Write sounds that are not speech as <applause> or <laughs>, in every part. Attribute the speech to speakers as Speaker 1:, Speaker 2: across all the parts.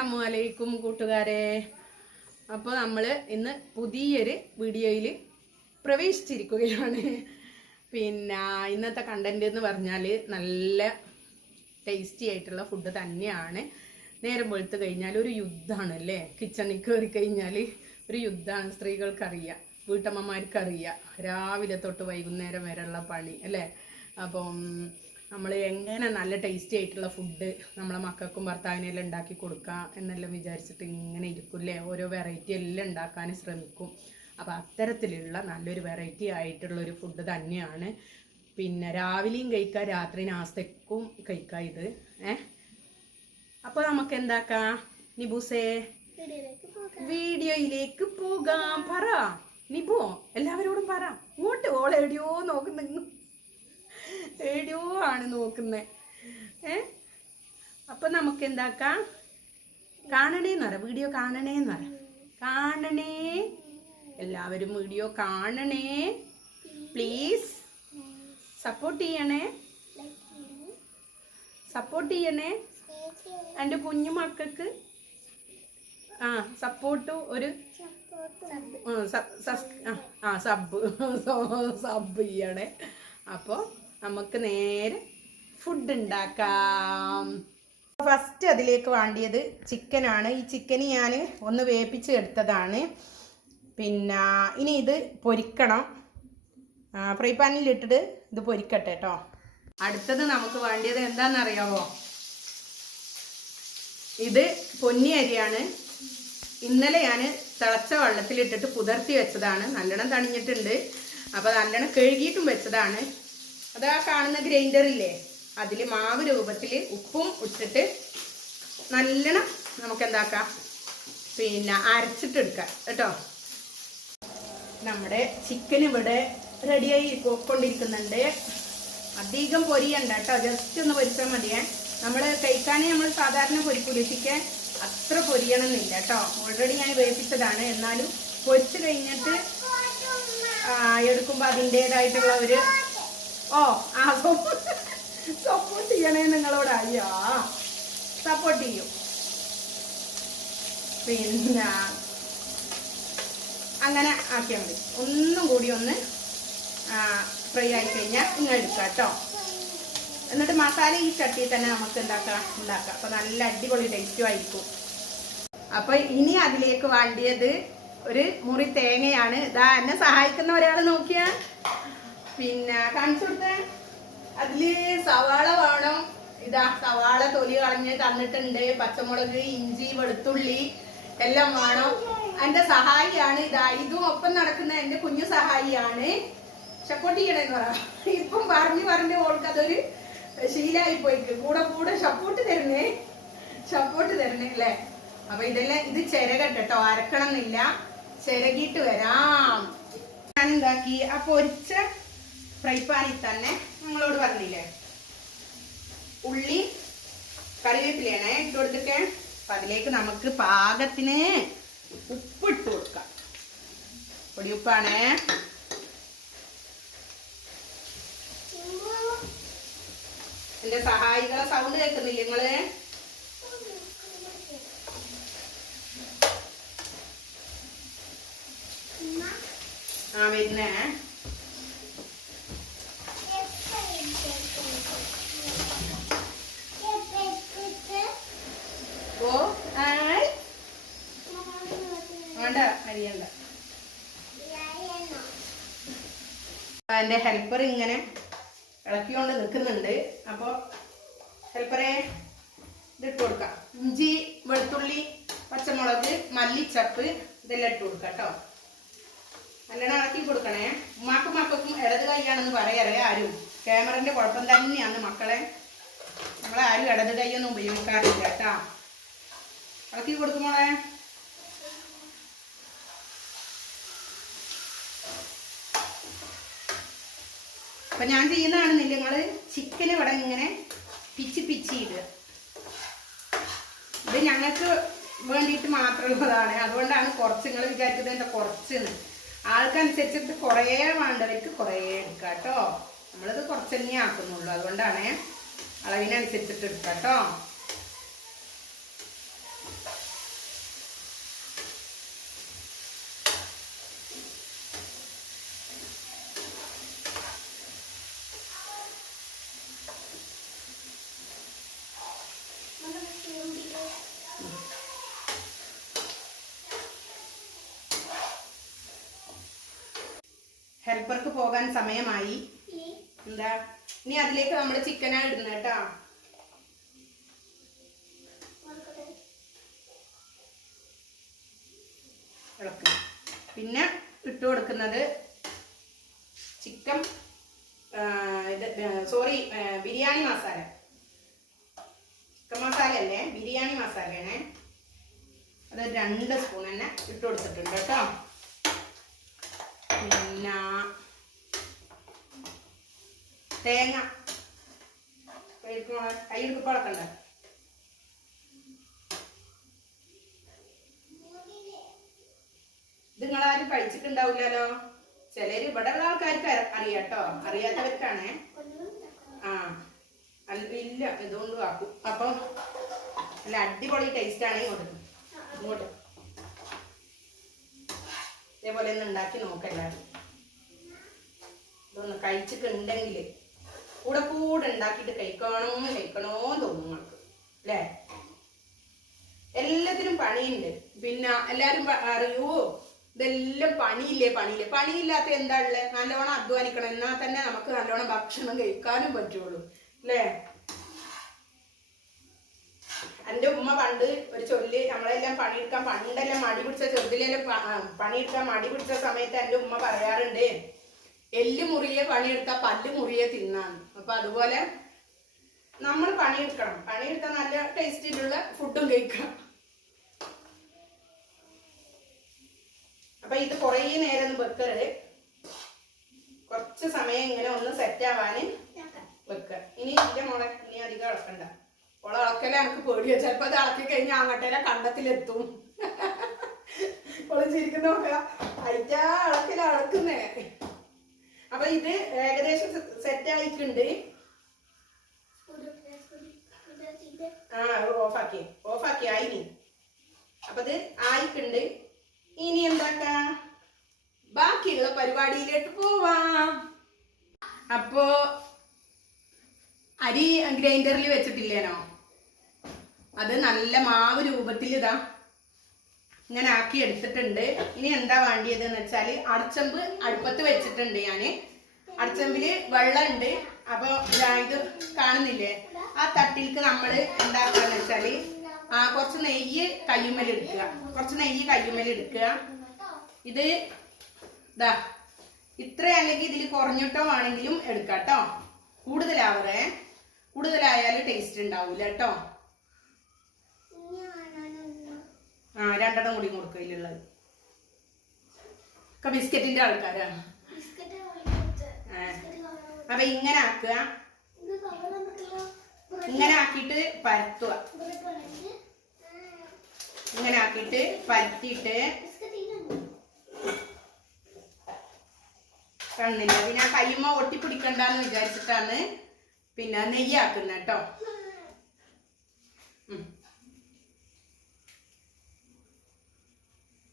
Speaker 1: അസ്സലാമു വലൈക്കും കൂട്ടുകാരെ. അപ്പോൾ നമ്മൾ ഇന്ന് പുതിയൊരു വീഡിയോയിൽ പ്രവേശിച്ചിരിക്കുകയാണ്. പിന്നെ ഇന്നത്തെ കണ്ടന്റ് എന്ന് പറഞ്ഞാൽ നല്ല ടേസ്റ്റി ആയിട്ടുള്ള ഫുഡ് തന്നെയാണ്. നേരം വെളുത്ത് കഴിഞ്ഞാൽ ഒരു യുദ്ധമാണ് അല്ലേ കിച്ചണിൽ കയറി കഴിഞ്ഞാൽ ഒരു യുദ്ധമാണ് സ്ത്രീകൾക്കറിയാം. വീട്ടമ്മമാർക്കറിയാം. രാവിലെ തൊട്ട് വൈകുന്നേരം വരെയുള്ള പണി അല്ലേ? അപ്പം നമ്മൾ എങ്ങനെ നല്ല ടേസ്റ്റി ആയിട്ടുള്ള ഫുഡ് നമ്മളെ മക്കൾക്കും ഭർത്താവിനെല്ലാം ഉണ്ടാക്കി കൊടുക്കാം എന്നെല്ലാം വിചാരിച്ചിട്ട് ഇങ്ങനെ ഇരിക്കില്ലേ? ഓരോ വെറൈറ്റി എല്ലാം ഉണ്ടാക്കാൻ ശ്രമിക്കും. അപ്പോൾ അത്തരത്തിലുള്ള നല്ലൊരു വെറൈറ്റി ആയിട്ടുള്ള ഒരു ഫുഡ് തന്നെയാണ്. പിന്നെ രാവിലെയും കഴിക്കാം രാത്രി നാസ്തക്കും കഴിക്കാം ഇത്. ഏ? അപ്പോൾ നമുക്ക് എന്താക്കാം? നിബൂസേ വീഡിയോയിലേക്ക് പോകാം. പറ. നിബു എല്ലാവരോടും പറ. ഇങ്ങോട്ട് ഓൾ എവിടെയോ നോക്കുന്നു എവിടെയോ ആണ് നോക്കുന്നത് ഏ? അപ്പൊ നമുക്ക് എന്താക്കാം കാണണേന്ന് പറ വീഡിയോ കാണണേന്ന് പറ കാണണേ. എല്ലാവരും വീഡിയോ കാണണേ. പ്ലീസ് സപ്പോർട്ട് ചെയ്യണേ. സപ്പോർട്ട് ചെയ്യണേ. എന്റെ കുഞ്ഞു മക്കൾക്ക് ആ സപ്പോർട്ട് ഒരു ആ സബ് സബ് <laughs> ചെയ്യണേ. അപ്പോൾ നമുക്ക് നേരെ ഫുഡ് ഉണ്ടാക്കാം ഫസ്റ്റ് അതിലേക്ക് വേണ്ടിയത് ചിക്കനാണ് ഈ ചിക്കന് ഞാൻ ഒന്ന് വേപ്പിച്ച് എടുത്തതാണ്. പിന്നെ ഇനി ഇത് പൊരിക്കണം. ഫ്രൈ പാനിൽ ഇട്ടിട്ട് ഇത് പൊരിക്കട്ടെ കേട്ടോ അടുത്തത് നമുക്ക് വേണ്ടിയത് എന്താണെന്നറിയാവോ ഇത് പൊന്നി അരിയാണ്. ഇന്നലെ ഞാൻ തിളച്ച വെള്ളത്തിലിട്ടിട്ട് പുതർത്തി വെച്ചതാണ്. നല്ലോണം തണിഞ്ഞിട്ടുണ്ട്. അപ്പോൾ നല്ലോണം കഴുകിയിട്ടും വെച്ചതാണ്. അത് കാണുന്ന ഗ്രൈൻഡർ ഇല്ലേ? അതിൽ മാവ് രൂപത്തിൽ ഉപ്പും ഇട്ടിട്ട് നല്ലോണം നമുക്ക് എന്താക്കാം പിന്നെ അരച്ചിട്ടെടുക്കാം കേട്ടോ? നമ്മുടെ ചിക്കൻ ഇവിടെ റെഡിയായി കൊണ്ടിരിക്കുന്നുണ്ട് അധികം പൊരിയണ്ട കേട്ടോ ജസ്റ്റ് ഒന്ന് പൊരിച്ചാൽ മതിയേ. നമ്മൾ കഴിക്കാനേ നമ്മൾ സാധാരണ പൊരി ചിക്കൻ അത്ര പൊരിയണമെന്നില്ല കേട്ടോ. ഓൾറെഡി ഞാൻ വേവിച്ചതാണ്. എന്നാലും പൊരിച്ച് കഴിഞ്ഞിട്ട് എടുക്കുമ്പോൾ അതിന്റെതായിട്ടുള്ള ഒരു ഓ ആ സപ്പോർട്ട് ചെയ്യണേ നിങ്ങളോട്. അയ്യോ സപ്പോർട്ട് ചെയ്യും. പിന്നെ അങ്ങനെ ആക്കിയാൽ മതി. ഒന്നും കൂടി ഒന്ന് ഫ്രൈ ആയി കഴിഞ്ഞാൽ ഇങ്ങനെ എടുക്കാം കേട്ടോ. എന്നിട്ട് മസാല ഈ ചട്ടിയിൽ തന്നെ നമുക്ക് എന്താക്കാം? ഉണ്ടാക്കാം. അപ്പം നല്ല അടിപൊളി ടേസ്റ്റും ആയിരിക്കും. അപ്പൊ ഇനി അതിലേക്ക് വേണ്ടിയത് ഒരു മുറി തേങ്ങയാണ്. ഇതാ എന്നെ സഹായിക്കുന്ന ഒരാൾ നോക്കിയാ. പിന്നെ കാണിച്ചു കൊടുത്തേ. അതിൽ സവാള വേണം. ഇതാ സവാള തൊലി കളഞ്ഞ് തന്നിട്ടുണ്ട്. പച്ചമുളക് ഇഞ്ചി വെളുത്തുള്ളി എല്ലാം വേണം. എന്റെ സഹായിയാണ് ഇതാ ഇതും ഒപ്പം നടക്കുന്ന എന്റെ കുഞ്ഞു സഹായിയാണ്. സപ്പോർട്ട് ചെയ്യണമെന്ന് പറ. ഇപ്പം പറഞ്ഞു പറഞ്ഞു ഓൾക്ക് അതൊരു ശീലമായി പോയിക്ക്. കൂടെ കൂടെ സപ്പോർട്ട് തരുന്നേ. സപ്പോർട്ട് തരണേ അല്ലേ? അപ്പൊ ഇതെല്ലാം ഇത് ചിരകട്ടോ കേട്ടോ അരക്കണം എന്നില്ല ചിരകിയിട്ട് വരാം. ഞാൻ എന്താക്കി ആ പൊരിച്ച ഫ്രൈ പാനിൽ തന്നെ നിങ്ങളോട് പറഞ്ഞില്ലേ? ഉള്ളി കറിവേപ്പിലയാണ്. ഇട്ട് കൊടുത്തിട്ട് അപ്പൊ അതിലേക്ക് നമുക്ക് പാകത്തിന് ഉപ്പിട്ട് കൊടുക്കാം. പൊടിയുപ്പാണേ. എന്റെ സഹായികളെ സൗണ്ട് കേൾക്കുന്നില്ല നിങ്ങൾ? ആ വരുന്നേ ഓ ആയ് വേണ്ട അരിയണ്ട ഹെൽപ്പർ ഇങ്ങനെ ഇളക്കിക്കൊണ്ട് നിൽക്കുന്നുണ്ട്. അപ്പോൾ ഹെൽപ്പറെ ഇതിട്ട് കൊടുക്കാം. ഇഞ്ചി വെളുത്തുള്ളി പച്ചമുളക് മല്ലിച്ചപ്പ് ഇതെല്ലാം ഇട്ട് കൊടുക്കാം കേട്ടോ നല്ലോണം ഇളക്കി കൊടുക്കണേ. ഉമ്മാക്കും മക്കൾക്കും ഇടത് കൈയാണെന്ന് പറയാറേ ആരും. ക്യാമറന്റെ കുഴപ്പം തന്നെയാണ് മക്കളെ. നമ്മളാരും ഇടത് കൈയൊന്നും ഉപയോഗിക്കാറില്ല കേട്ടാ ഇളക്കി കൊടുക്കുമോളെ അപ്പൊ ഞാൻ ചെയ്യുന്നതാണെന്നില്ല നിങ്ങൾ ചിക്കൻ ഇവിടെ ഇങ്ങനെ പിച്ച് പിച്ച് ഇടുക. ഇത് ഞങ്ങൾക്ക് വേണ്ടിയിട്ട് മാത്രമുള്ളതാണ് അതുകൊണ്ടാണ് കുറച്ച് നിങ്ങൾ വിചാരിക്കുന്നത് എന്താ കുറച്ചെന്ന്. ആൾക്കനുസരിച്ചിട്ട് കുറേ വേണ്ടവർക്ക് കുറേ എടുക്കാം കേട്ടോ. നമ്മളിത് കുറച്ച് തന്നെ ആക്കുന്നുള്ളൂ അതുകൊണ്ടാണ് അളവിനനുസരിച്ചിട്ട് എടുക്കാം കേട്ടോ. ഹെൽപ്പർക്ക് പോകാൻ സമയമായി. എന്താ? ഇനി അതിലേക്ക് നമ്മൾ ചിക്കനാ ഇടുന്ന കേട്ടോ. ഇളക്കുക. പിന്നെ ഇട്ടു കൊടുക്കുന്നത് ചിക്കൻ ഇത് സോറി ബിരിയാണി മസാല. ചിക്കൻ മസാല അല്ലേ? ബിരിയാണി മസാലയാണ്. അത് രണ്ട് സ്പൂൺ തന്നെ ഇട്ടു കൊടുത്തിട്ടുണ്ട് കേട്ടോ. പിന്നെ തേങ്ങ കൈയെടുക്ക് പളക്കണ്ട ഇത് നിങ്ങളാരും കഴിച്ചിട്ടുണ്ടാവില്ലല്ലോ. ചിലര് ഇവിടെ ഉള്ള ആൾക്കാർക്ക് അറി- അറിയാട്ടോ. അറിയാത്തവർക്കാണേ. ആ. ഇല്ല. ഇതുകൊണ്ട് ആക്കും. അപ്പൊ നല്ല അടിപൊളി ടേസ്റ്റ് ആണ് ഇങ്ങോട്ട് ഇങ്ങോട്ട്. ഇതേപോലെ ഒന്ന് ഉണ്ടാക്കി നോക്കെല്ലാരും ഇതൊന്ന് കഴിച്ചിട്ടുണ്ടെങ്കിൽ കൂടെ കൂടെ ഉണ്ടാക്കിയിട്ട് കഴിക്കണോ കഴിക്കണോ തോന്നും നിങ്ങൾക്ക്. അല്ലേ? എല്ലാത്തിനും പണിയുണ്ട്. പിന്നെ എല്ലാരും അറിയുവോ ഇതെല്ലാം പണിയില്ലേ പണിയില്ലേ? പണിയില്ലാത്ത എന്താ ഉള്ളത് നല്ലോണം അധ്വാനിക്കണം. എന്നാൽ തന്നെ നമുക്ക് നല്ലോണം ഭക്ഷണം കഴിക്കാനും പറ്റുള്ളൂ. അല്ലേ? എന്റെ ഉമ്മ പണ്ട് ഒരു ചൊല്ല് നമ്മളെല്ലാം പണിയെടുക്കാൻ പണ്ടെല്ലാം മടി പിടിച്ച ചെറുതിലെല്ലാം പണിയെടുക്കാൻ മടി പിടിച്ച സമയത്ത് എന്റെ ഉമ്മ പറയാറുണ്ട് എല്ല് മുറിയെ പണിയെടുത്താൽ പല്ല് മുറിയെ തിന്നാന്ന്. അപ്പൊ അതുപോലെ നമ്മൾ പണിയെടുക്കണം. പണിയെടുത്താൽ നല്ല ടേസ്റ്റിലുള്ള ഫുഡും കഴിക്കാം അപ്പൊ ഇത് കുറേ നേരം ഒന്ന് വെക്കരുത്. കുറച്ച് സമയം ഇങ്ങനെ ഒന്ന് സെറ്റ് ആവാൻ വെക്കുക ഇനി എന്റെ മോളെ ഇനി അധികം ഇളക്കണ്ട ഓളെ ഇളക്കല എനിക്ക് പേടിയോ. ചിലപ്പോ അത് ഇളക്കി കഴിഞ്ഞാൽ അങ്ങട്ടേനെ കണ്ടത്തിലെത്തും. ഓൾ ചിരിക്കുന്ന അയിറ്റാ അയറ്റാ അളക്കുന്നേ. അപ്പൊ ഇത് ഏകദേശം സെറ്റ് ആയിട്ടുണ്ട്. ആ ഓഫാക്കി. ഓഫാക്കി ആയിനി. അപ്പൊ ഇത് ആയിട്ടുണ്ട്. ഇനി എന്താക്ക? ബാക്കിയുള്ള പരിപാടിയിലേക്ക് പോവാ. അപ്പോ അരി ഗ്രൈൻഡറിൽ വെച്ചിട്ടില്ലേനോ? അത് നല്ല മാവ് രൂപത്തിൽ ഇതാ ഇങ്ങനെ ആക്കി എടുത്തിട്ടുണ്ട്. ഇനി എന്താ വേണ്ടിയത് എന്ന് വെച്ചാൽ അടച്ചമ്പ് അടുപ്പത്ത് വെച്ചിട്ടുണ്ട് ഞാൻ അടച്ചമ്പിൽ വെള്ളമുണ്ട്. അപ്പോൾ ഇതാ കാണുന്നില്ലേ? ആ തട്ടിലേക്ക് നമ്മൾ എന്താക്കാന്ന് വെച്ചാൽ ആ കുറച്ച് നെയ്യ് കയ്യുമ്മൽ എടുക്കുക. കുറച്ച് നെയ്യ് കയ്യുമ്മൽ എടുക്കുക. ഇത് ഇതാ ഇത്ര അല്ലെങ്കിൽ ഇതിൽ കുറഞ്ഞിട്ടോ ആണെങ്കിലും എടുക്കാം കേട്ടോ കൂടുതലാവറേ. കൂടുതലായാലും ടേസ്റ്റ് ഉണ്ടാവൂല കേട്ടോ ആ രണ്ടെണ്ണം കൂടി കൊടുക്കുക അതിലുള്ളത്. ഒക്കെ ബിസ്ക്കറ്റിന്റെ ആൾക്കാരാണ്. അപ്പൊ ഇങ്ങനെ ആക്കുക. ഇങ്ങനെ ആക്കിയിട്ട് പരത്തുക. ഇങ്ങനെ ആക്കിയിട്ട് പരത്തിയിട്ട് കണ്ണില്ല പിന്നെ ആ കയ്യുമ്മ ഒട്ടിപ്പിടിക്കണ്ടെന്ന് വിചാരിച്ചിട്ടാണ് പിന്നെ നെയ്യാക്കുന്നത് കേട്ടോ.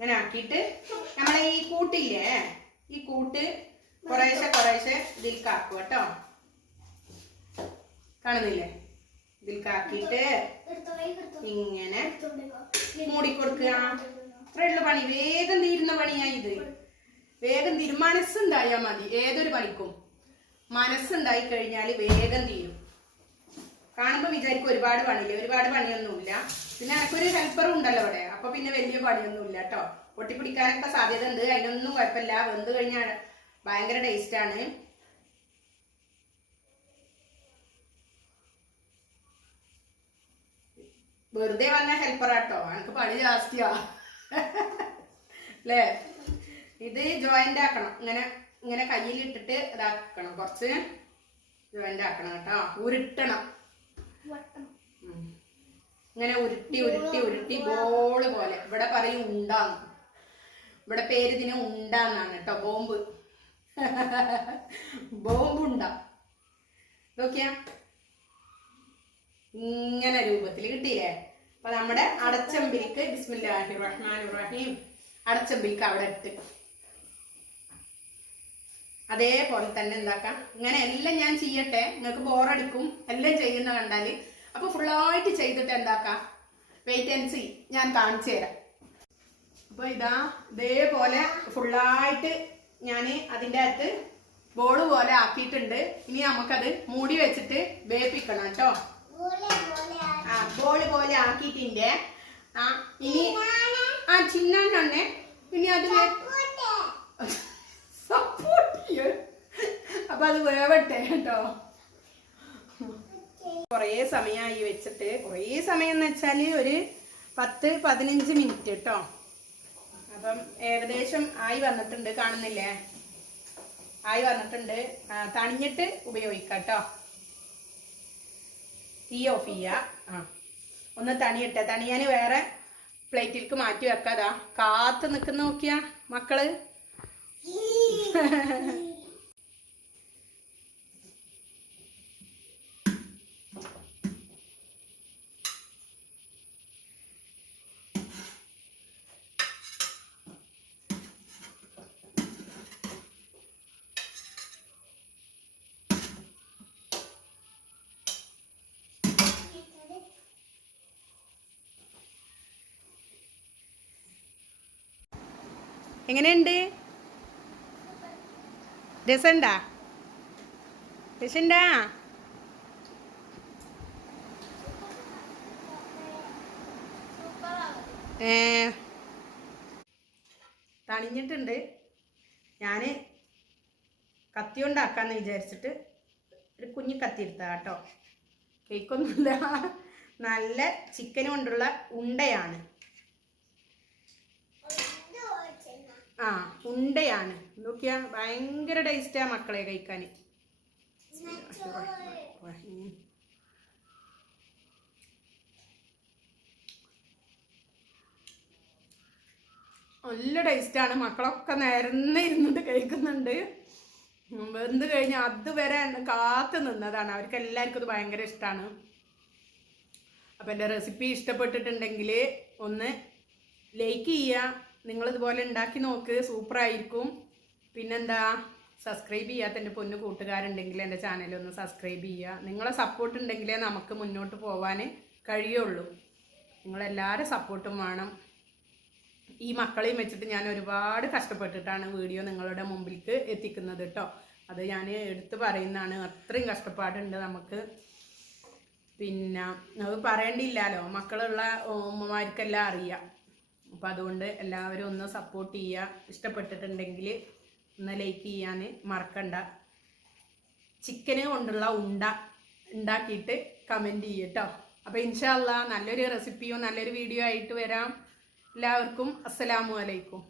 Speaker 1: ഇങ്ങനെ ആക്കിയിട്ട് നമ്മളെ ഈ കൂട്ടില്ലേ? ഈ കൂട്ട് കുറേശ്ശെ കുറേശ്ശെ ഇതിൽക്കാക്കും കേട്ടോ. കാണുന്നില്ലേ? ഇതിൽക്കാക്കിയിട്ട് ഇങ്ങനെ മൂടിക്കൊടുക്കുക. അത്രയുള്ള പണി. വേഗം തീരുന്ന പണിയാ ഇത്. വേഗം തീരും. മനസ്സുണ്ടായാൽ മതി. ഏതൊരു പണിക്കും മനസ്സുണ്ടായി കഴിഞ്ഞാൽ വേഗം തീരും. കാണുമ്പോൾ വിചാരിക്കും ഒരുപാട് പണിയില്ല? ഒരുപാട് പണിയൊന്നുമില്ല. പിന്നെ എനിക്കൊരു ഹെൽപ്പറും ഉണ്ടല്ലോ അവിടെ. അപ്പൊ പിന്നെ വലിയ പണിയൊന്നുമില്ല കേട്ടോ പൊട്ടിപ്പിടിക്കാനൊക്കെ സാധ്യത ഉണ്ട്. അതിനൊന്നും കുഴപ്പമില്ല. വെന്ത് കഴിഞ്ഞാൽ ഭയങ്കര ടേസ്റ്റ് ആണ്. വെറുതെ വന്ന ഹെൽപ്പറാട്ടോ എനിക്ക് പണി ജാസ്തിയാ. അല്ലേ ഇത് ജോയിന്റ് ആക്കണം. ഇങ്ങനെ ഇങ്ങനെ കയ്യിലിട്ടിട്ട് ഇതാക്കണം. കുറച്ച് ജോയിന്റ് ആക്കണം കേട്ടോ. ഉരുട്ടണം. ഇങ്ങനെ ഉരുട്ടി ഉരുട്ടി ഉരുട്ടി ബോൾ പോലെ. ഇവിടെ പറയും ഉണ്ടാന്ന്. ഇവിടെ പേര് ഇതിന് ഉണ്ടാന്നാണ് കേട്ടോ ബോംബ്. ബോംബ് നോക്കിയാ ഇങ്ങനെ രൂപത്തിൽ കിട്ടിയില്ലേ? അപ്പൊ നമ്മുടെ അടച്ചമ്പിൽക്ക് ബിസ്മില്ലാഹി റഹ്മാൻ റഹീം അടച്ചമ്പിൽക്ക് അവിടെ ഇട്ട്. അതേപോലെ തന്നെ എന്താക്കാം? ഇങ്ങനെ എല്ലാം ഞാൻ ചെയ്യട്ടെ. നിങ്ങൾക്ക് ബോറടിക്കും. എല്ലാം ചെയ്യുന്ന കണ്ടാൽ. അപ്പൊ ഫുള്ളായിട്ട് ചെയ്തിട്ട് എന്താക്കാം? വെയിറ്റ് ആൻഡ് സി ഞാൻ കാണിച്ചു തരാം. അപ്പൊ ഇതാ ഇതേപോലെ ഫുള്ളായിട്ട് ഞാൻ അതിന്റെ അകത്ത് ബോൾ പോലെ ആക്കിയിട്ടുണ്ട്. ഇനി നമുക്കത് മൂടി വെച്ചിട്ട് വേപ്പിക്കണം കേട്ടോ. ആ ബോൾ പോലെ ആക്കിയിട്ടിന്റെ. ആ ഇനി ആ ചിന്നെ ഇനി അത് സപ്പോർട്ട് ചെയ്യ അപ്പൊ അത് വേവട്ടെ കേട്ടോ. കുറേ സമയമായി വെച്ചിട്ട് കുറേ സമയം എന്ന് വെച്ചാൽ ഒരു പത്ത് പതിനഞ്ച് മിനിറ്റ് കേട്ടോ. അപ്പം ഏകദേശം ആയി വന്നിട്ടുണ്ട് കാണുന്നില്ലേ? ആയി വന്നിട്ടുണ്ട്. തണിഞ്ഞിട്ട് ഉപയോഗിക്കാം കേട്ടോ. തീ ഓഫ് ചെയ്യുക ആ. ഒന്ന് തണിയട്ടെ. തണിയാൻ വേറെ പ്ലേറ്റിലേക്ക് മാറ്റി വെക്കാതാ. കാത്ത് നിൽക്കുന്ന നോക്കിയാ മക്കൾ. <laughs> എങ്ങനെയുണ്ട്? രസണ്ടാ? രസണ്ടാ? തണിഞ്ഞിട്ടുണ്ട്. ഞാൻ കത്തി കൊണ്ടാക്കാന്ന് വിചാരിച്ചിട്ട് ഒരു കുഞ്ഞു കത്തി എടുത്താ കേട്ടോ. കേക്കൊന്നുമില്ല. നല്ല ചിക്കൻ കൊണ്ടുള്ള ഉണ്ടയാണ്. ആ ഉണ്ടയാണ്. നോക്കിയാ ഭയങ്കര ടേസ്റ്റാ മക്കളെ കഴിക്കാൻ നല്ല ടേസ്റ്റാണ് മക്കളൊക്കെ നേരന്ന് ഇരുന്നിട്ട് കഴിക്കുന്നുണ്ട്. വെന്ത് കഴിഞ്ഞ് അതുവരെ കാത്തു നിന്നതാണ്. അവർക്ക് എല്ലാവർക്കും ഇത് ഭയങ്കര ഇഷ്ടമാണ് അപ്പം എന്റെ റെസിപ്പി ഇഷ്ടപ്പെട്ടിട്ടുണ്ടെങ്കിൽ ഒന്ന് ലൈക്ക് ചെയ്യുക. നിങ്ങളിതുപോലെ ഉണ്ടാക്കി നോക്ക് സൂപ്പറായിരിക്കും. പിന്നെന്താ സബ്സ്ക്രൈബ് ചെയ്യാത്ത എന്റെ പൊന്നു കൂട്ടുകാരുണ്ടെങ്കിൽ എന്റെ ചാനലൊന്ന് സബ്സ്ക്രൈബ് ചെയ്യുക. നിങ്ങളെ സപ്പോർട്ട് ഉണ്ടെങ്കിലേ നമുക്ക് മുന്നോട്ട് പോകാൻ കഴിയുള്ളൂ. നിങ്ങളെല്ലാവരും സപ്പോർട്ടും വേണം. ഈ മക്കളെയും വെച്ചിട്ട് ഞാൻ ഒരുപാട് കഷ്ടപ്പെട്ടിട്ടാണ് വീഡിയോ നിങ്ങളുടെ മുമ്പിലേക്ക് എത്തിക്കുന്നത് കേട്ടോ അത് ഞാൻ എടുത്തു പറയുന്നതാണ്. അത്രയും കഷ്ടപ്പാടുണ്ട് നമുക്ക്. പിന്നെ അത് പറയേണ്ടിയില്ലല്ലോ. മക്കളുള്ള ഉമ്മമാർക്കെല്ലാം അറിയാം. അപ്പം അതുകൊണ്ട് എല്ലാവരും ഒന്ന് സപ്പോർട്ട് ചെയ്യുക ഇഷ്ടപ്പെട്ടിട്ടുണ്ടെങ്കിൽ ഒന്ന് ലൈക്ക് ചെയ്യാൻ മറക്കണ്ട. ചിക്കന് കൊണ്ടുള്ള ഉണ്ട ഉണ്ടാക്കിയിട്ട് കമന്റ് ചെയ്യട്ടോ അപ്പോൾ ഇൻഷാല്ല നല്ലൊരു റെസിപ്പിയോ നല്ലൊരു വീഡിയോ ആയിട്ട് വരാം. എല്ലാവർക്കും അസ്സലാമു അലൈക്കും.